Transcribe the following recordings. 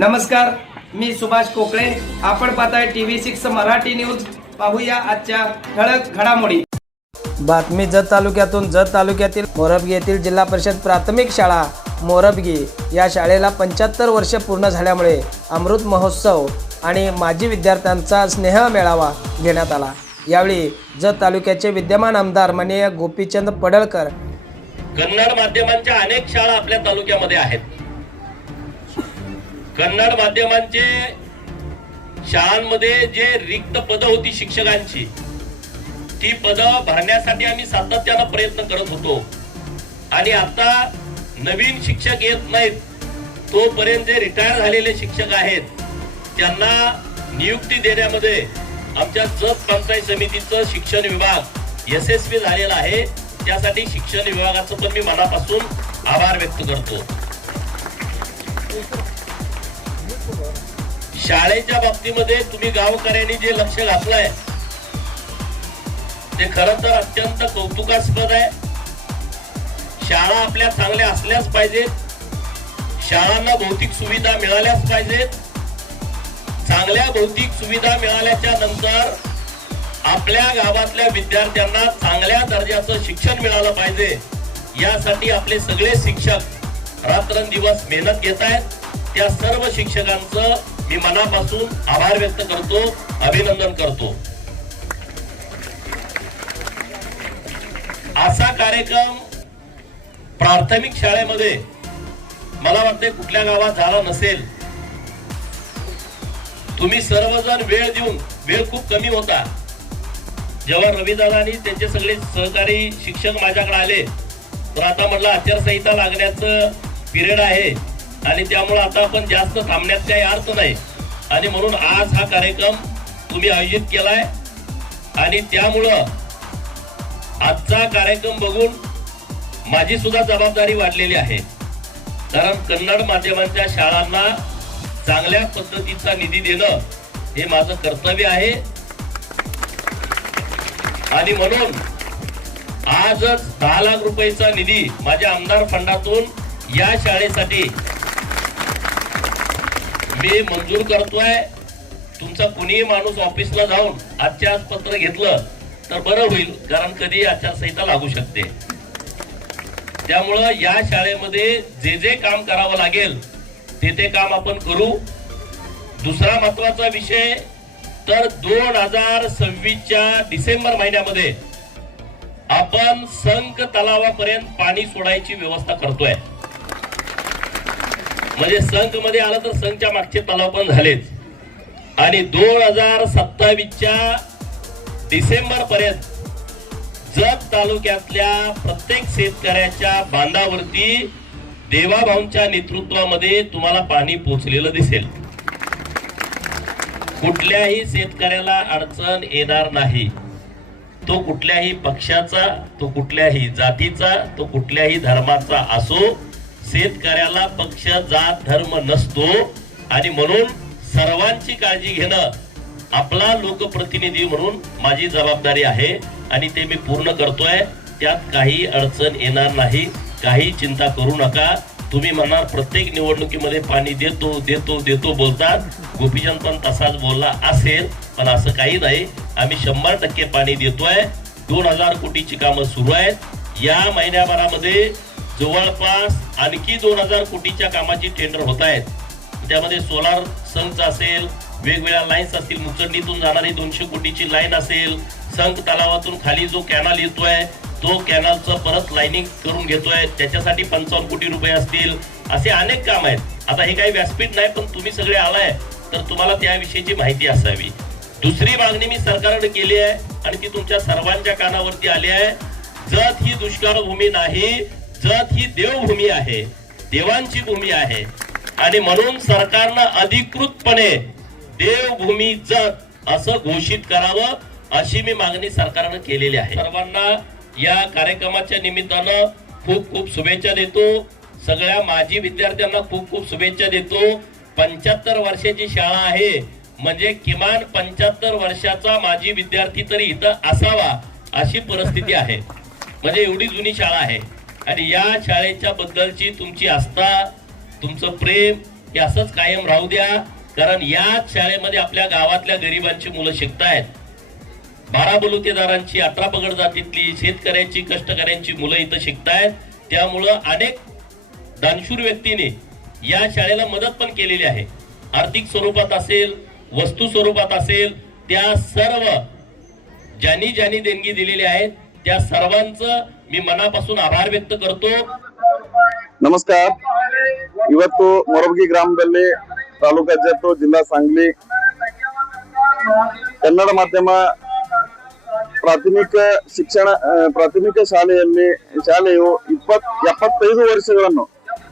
नमस्कार, मी सुभाष कोकळे. आपण पाहताय TV6 मराठी न्यूज. पाहूया आजच्या ठळक घडामोडी. बातमी जत तालुक्यातील मोरबगी येथील जिल्हा परिषद प्राथमिक शाळा मोरबगी या शाळेला 75 वर्षे पूर्ण झाल्यामुळे अमृत महोत्सव आणि माजी विद्यार्थ्यांचा स्नेह मेळावा घेण्यात आला. यावेळी जत तालुक्याचे विद्यमान आमदार माननीय गोपीचंद पडळकर, कन्नड माध्यमांच्या अनेक शाळा आपल्या तालुक्यामध्ये आहेत. कन्नड माध्यमांचे शाळांमध्ये जे रिक्त पद होती शिक्षकांची, ती पद भरण्यासाठी आम्ही सातत्याने प्रयत्न करत होतो. आणि आता नवीन शिक्षक येत नाहीत तोपर्यंत जे रिटायर झालेले शिक्षक आहेत त्यांना नियुक्ती देण्यामध्ये आमच्या जत पंचायत समितीचं शिक्षण विभाग यशस्वी झालेला आहे. त्यासाठी शिक्षण विभागाचं पण मी मनापासून आभार व्यक्त करतो. शाळेच्या बाबतीमध्ये तुम्ही गावकऱ्यांनी जे लक्ष घातलंय ते खरं तर अत्यंत कौतुकास्पद आहे. शाळा आपल्या चांगल्या असल्याच पाहिजेत, शाळांना भौतिक सुविधा मिळाल्याच पाहिजेत. चांगल्या भौतिक सुविधा मिळाल्याच्या नंतर आपल्या गावातल्या विद्यार्थ्यांना चांगल्या दर्जाचं शिक्षण मिळालं पाहिजे. यासाठी आपले सगळे शिक्षक रात्रंदिवस मेहनत घेत आहेत. त्या सर्व शिक्षकांचं मी मनापासून आभार व्यक्त करतो, अभिनंदन करतो. असा कार्यक्रम प्राथमिक शाळेमध्ये मला वाटते कुठल्या गावात झाला नसेल. तुम्ही सर्वजण वेळ देऊन, वेळ खूप कमी होता, जेव्हा रविदादा आणि त्यांचे सगळे सहकारी शिक्षक माझ्याकडे आले तर आता म्हटलं आचारसंहिता लागण्याचं पिरियड आहे आणि त्यामुळे आता आपण जास्त थांबण्यात काही अर्थ नाही. आणि म्हणून आज हा कार्यक्रम तुम्ही आयोजित केलाय. आणि त्यामुळं आजचा कार्यक्रम बघून माझी सुद्धा जबाबदारी वाढलेली आहे. कारण कन्नड माध्यमांच्या शाळांना चांगल्या पद्धतीचा निधी देणं हे माझं कर्तव्य आहे. आणि म्हणून आजच 10 लाख रुपयाचा निधी माझ्या आमदार फंडातून या शाळेसाठी मी मंजूर करतोय. तुमचा कुणीही माणूस ऑफिसला जाऊन आजच्या आज पत्र घेतलं तर बरं होईल, कारण कधी आचारसंहिता लागू शकते. त्यामुळं या शाळेमध्ये जे जे काम करावं लागेल ते काम आपण करू. दुसरा महत्वाचा विषय तर 2026च्या डिसेंबर महिन्यामध्ये आपण संक तलावापर्यंत पाणी सोडायची व्यवस्था करतोय. म्हणजे संक मध्ये आलं तर संकच्या मागचे तलाव पण झालेच. आणि 2027च्या डिसेंबर पर्यंत जत तालुक्यातल्या प्रत्येक शेतकऱ्याच्या बांधावरती देवाभाऊंच्या नेतृत्वामध्ये तुम्हाला पाणी पोहोचलेलं दिसेल. कुठल्याही शेतकऱ्याला अडचण येणार नाही. तो कुठल्याही पक्षाचा, तो कुठल्याही जातीचा, तो कुठल्याही धर्माचा असो, शेतकऱ्याला पक्ष जात धर्म नसतो. आणि म्हणून सर्वांची काळजी घेणं आपला लोकप्रतिनिधी म्हणून माझी जबाबदारी आहे आणि ते मी पूर्ण करतोय. त्यात काही अडचण येणार नाही, काही चिंता करू नका. तुम्ही म्हणणार प्रत्येक निवडणुकीमध्ये पाणी देतो देतो देतो बोलतात, गोपीचंद पण तसाच बोलला असेल, पण असं काही नाही. आम्ही 100% पाणी देतोय. 2000 कोटीची कामं सुरू आहेत. या महिन्याभरामध्ये जवळपास आणखी 2000 कोटीच्या कामाची टेंडर होत आहेत. त्यामध्ये सोलार संच असेल, वेगवेगळ्या लाईन्स असतील, मुचंडीतून जाणारी 200 कोटीची लाईन असेल, संक तलावातून खाली जो कॅनल येतोय तो कॅनलचं परत लाईनिंग करून घेतोय, त्याच्यासाठी 55 कोटी रुपये असतील. असे अनेक काम आहेत. आता हे काही व्यासपीठ नाही, पण तुम्ही सगळे आलाय तर तुम्हाला त्याविषयीची माहिती असावी. दुसरी मागणी मी सरकारकडे केली आहे आणि ती तुमच्या सर्वांच्या कानावरती आली आहे. जत ही दुष्काळ भूमी नाही, जत ही देवभूमी आहे, देवांची भूमी आहे. आणि म्हणून सरकारनं अधिकृतपणे देवभूमी जत असं घोषित करावं, अशी मी मागणी सरकारनं केलेली आहे. सर्वांना या कार्यक्रमाच्या निमित्तानं खूप खूप शुभेच्छा देतो. सगळ्या माजी विद्यार्थ्यांना खूप खूप शुभेच्छा देतो. 75 वर्षाची शाळा आहे म्हणजे किमान 75 वर्षाचा माजी विद्यार्थी तरी इथं असावा अशी परिस्थिती आहे. म्हणजे एवढी जुनी शाळा आहे. आणि या शाळेच्या बद्दलची तुमची आस्था, तुमचं प्रेम हे असंच कायम राहू द्या, कारण याच शाळेमध्ये आपल्या गावातल्या गरिबांची मुलं शिकतायत. 12 बलुतेदारांची, 18 पगड जातीतली, शेतकऱ्यांची, कष्टकऱ्यांची मुलं इथं शिकतायत. त्यामुळं अनेक दानशूर व्यक्तीने या शाळेला मदत पण केलेली आहे. आर्थिक स्वरूपात असेल, वस्तू स्वरूपात असेल, त्या सर्व ज्यांनी देणगी दिलेली आहेत त्या सर्वांचं मी मनापासून आभार व्यक्त करतो. ನಮಸ್ಕಾರ. ಇವತ್ತು ಮೊರಬಗಿ ಗ್ರಾಮದಲ್ಲಿ ತಾಲೂಕು ಅಧ್ಯಕ್ಷ ಜಿಲ್ಲಾ ಸಾಂಗ್ಲಿ ಕನ್ನಡ ಮಾಧ್ಯಮ ಪ್ರಾಥಮಿಕ ಶಾಲೆಯು 75 ವರ್ಷಗಳನ್ನು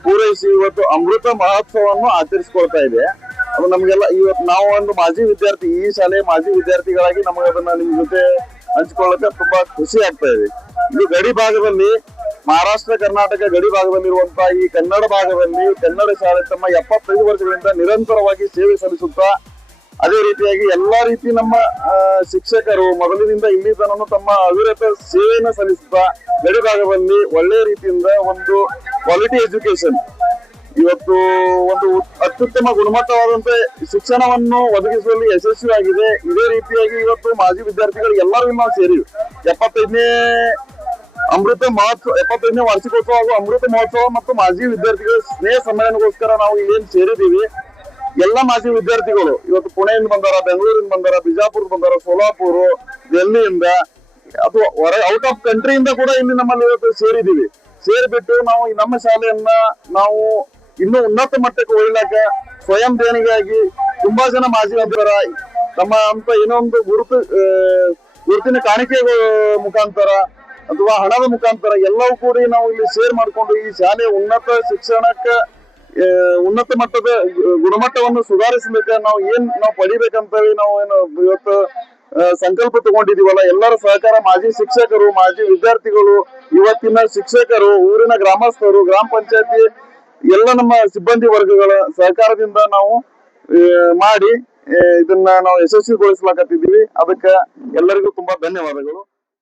ಪೂರೈಸಿ ಇವತ್ತು ಅಮೃತ ಮಹೋತ್ಸವವನ್ನು ಆಚರಿಸಿಕೊಳ್ತಾ ಇದೆ. ಅದು ನಮಗೆಲ್ಲ ಇವತ್ತು ನಾವು ಒಂದು ಮಾಜಿ ವಿದ್ಯಾರ್ಥಿ, ಈ ಶಾಲೆಯ ಮಾಜಿ ವಿದ್ಯಾರ್ಥಿಗಳಾಗಿ ನಮಗೆ ಅದನ್ನ ನಿಮ್ ಜೊತೆ ಹಂಚಿಕೊಳ್ಳಕ್ಕೆ ತುಂಬಾ ಖುಷಿ ಆಗ್ತಾ ಇದೆ. ಇದು ಗಡಿ ಭಾಗದಲ್ಲಿ, ಮಹಾರಾಷ್ಟ್ರ ಕರ್ನಾಟಕ ಗಡಿ ಭಾಗದಲ್ಲಿರುವಂತಹ ಈ ಕನ್ನಡ ಭಾಗದಲ್ಲಿ ಕನ್ನಡ ಶಾಲೆ ತಮ್ಮ 75 ವರ್ಷಗಳಿಂದ ನಿರಂತರವಾಗಿ ಸೇವೆ ಸಲ್ಲಿಸುತ್ತಾ, ಅದೇ ರೀತಿಯಾಗಿ ಎಲ್ಲಾ ರೀತಿ ನಮ್ಮ ಶಿಕ್ಷಕರು ಮೊದಲಿನಿಂದ ಇಲ್ಲಿ ತನಕ ತಮ್ಮ ಅವಿರತ ಸೇವೆಯನ್ನು ಸಲ್ಲಿಸುತ್ತಾ ಗಡಿ ಭಾಗದಲ್ಲಿ ಒಳ್ಳೆಯ ರೀತಿಯಿಂದ ಒಂದು ಕ್ವಾಲಿಟಿ ಎಜುಕೇಶನ್, ಇವತ್ತು ಒಂದು ಅತ್ಯುತ್ತಮ ಗುಣಮಟ್ಟವಾದಂತ ಶಿಕ್ಷಣವನ್ನು ಒದಗಿಸುವಲ್ಲಿ ಯಶಸ್ವಿಯಾಗಿದೆ. ಇದೇ ರೀತಿಯಾಗಿ ಇವತ್ತು ಮಾಜಿ ವಿದ್ಯಾರ್ಥಿಗಳು ಎಲ್ಲರೂ ನಾವು ಸೇರಿ 75ನೇ ವಾರ್ಷಿಕೋತ್ಸವ ಹಾಗೂ ಅಮೃತ ಮಹೋತ್ಸವ ಮತ್ತು ಮಾಜಿ ವಿದ್ಯಾರ್ಥಿಗಳ ಸ್ನೇಹ ಸಮ್ಮೇಳನಗೋಸ್ಕರ ನಾವು ಇಲ್ಲೇನು ಸೇರಿದ್ದೀವಿ. ಎಲ್ಲ ಮಾಜಿ ವಿದ್ಯಾರ್ಥಿಗಳು ಇವತ್ತು ಪುಣೆಯಿಂದ ಬಂದಾರ, ಬೆಂಗಳೂರಿಂದ ಬಂದಾರ, ಬಿಜಾಪುರ ಬಂದಾರ, ಸೋಲಾಪುರ, ಡೆಲ್ಲಿಯಿಂದ ಅಥವಾ ಔಟ್ ಆಫ್ ಕಂಟ್ರಿಯಿಂದ ಕೂಡ ಇಲ್ಲಿ ನಮ್ಮಲ್ಲಿ ಇವತ್ತು ಸೇರಿದ್ದೀವಿ. ಸೇರಿಬಿಟ್ಟು ನಾವು ನಮ್ಮ ಶಾಲೆಯನ್ನ ನಾವು ಇನ್ನೂ ಉನ್ನತ ಮಟ್ಟಕ್ಕೆ ಒಯ್ಯಲಾಕ ಸ್ವಯಂ ದೇಣಿಗೆಯಾಗಿ ತುಂಬಾ ಜನ ಮಾಜಿ ವಿದ್ಯಾರ್ಥಿಗಳ ತಮ್ಮ ಅಂತ ಏನೋ ಒಂದು ಗುರುತಿನ ಕಾಣಿಕೆ ಮುಖಾಂತರ ಅಥವಾ ಹಣದ ಮುಖಾಂತರ ಎಲ್ಲವೂ ಕೂಡಿ ನಾವು ಇಲ್ಲಿ ಶೇರ್ ಮಾಡಿಕೊಂಡು ಈ ಶಾಲೆಯ ಉನ್ನತ ಶಿಕ್ಷಣಕ್ಕೆ ಉನ್ನತ ಮಟ್ಟದ ಗುಣಮಟ್ಟವನ್ನು ಸುಧಾರಿಸಲಿಕ್ಕೆ ನಾವು ಪಡಿಬೇಕಂತ ನಾವು ಇವತ್ತು ಸಂಕಲ್ಪ ತಗೊಂಡಿದೀವಲ್ಲ, ಎಲ್ಲರ ಸಹಕಾರ, ಮಾಜಿ ಶಿಕ್ಷಕರು, ಮಾಜಿ ವಿದ್ಯಾರ್ಥಿಗಳು, ಇವತ್ತಿನ ಶಿಕ್ಷಕರು, ಊರಿನ ಗ್ರಾಮಸ್ಥರು, ಗ್ರಾಮ ಪಂಚಾಯತಿ ಎಲ್ಲ ನಮ್ಮ ಸಿಬ್ಬಂದಿ ವರ್ಗಗಳ ಸಹಕಾರದಿಂದ ನಾವು ಮಾಡಿ ಇದನ್ನ ನಾವು ಯಶಸ್ವಿಗೊಳಿಸ್ಲಾಕತ್ತಿದ್ದೀವಿ. ಅದಕ್ಕೆ ಎಲ್ಲರಿಗೂ ತುಂಬಾ ಧನ್ಯವಾದಗಳು.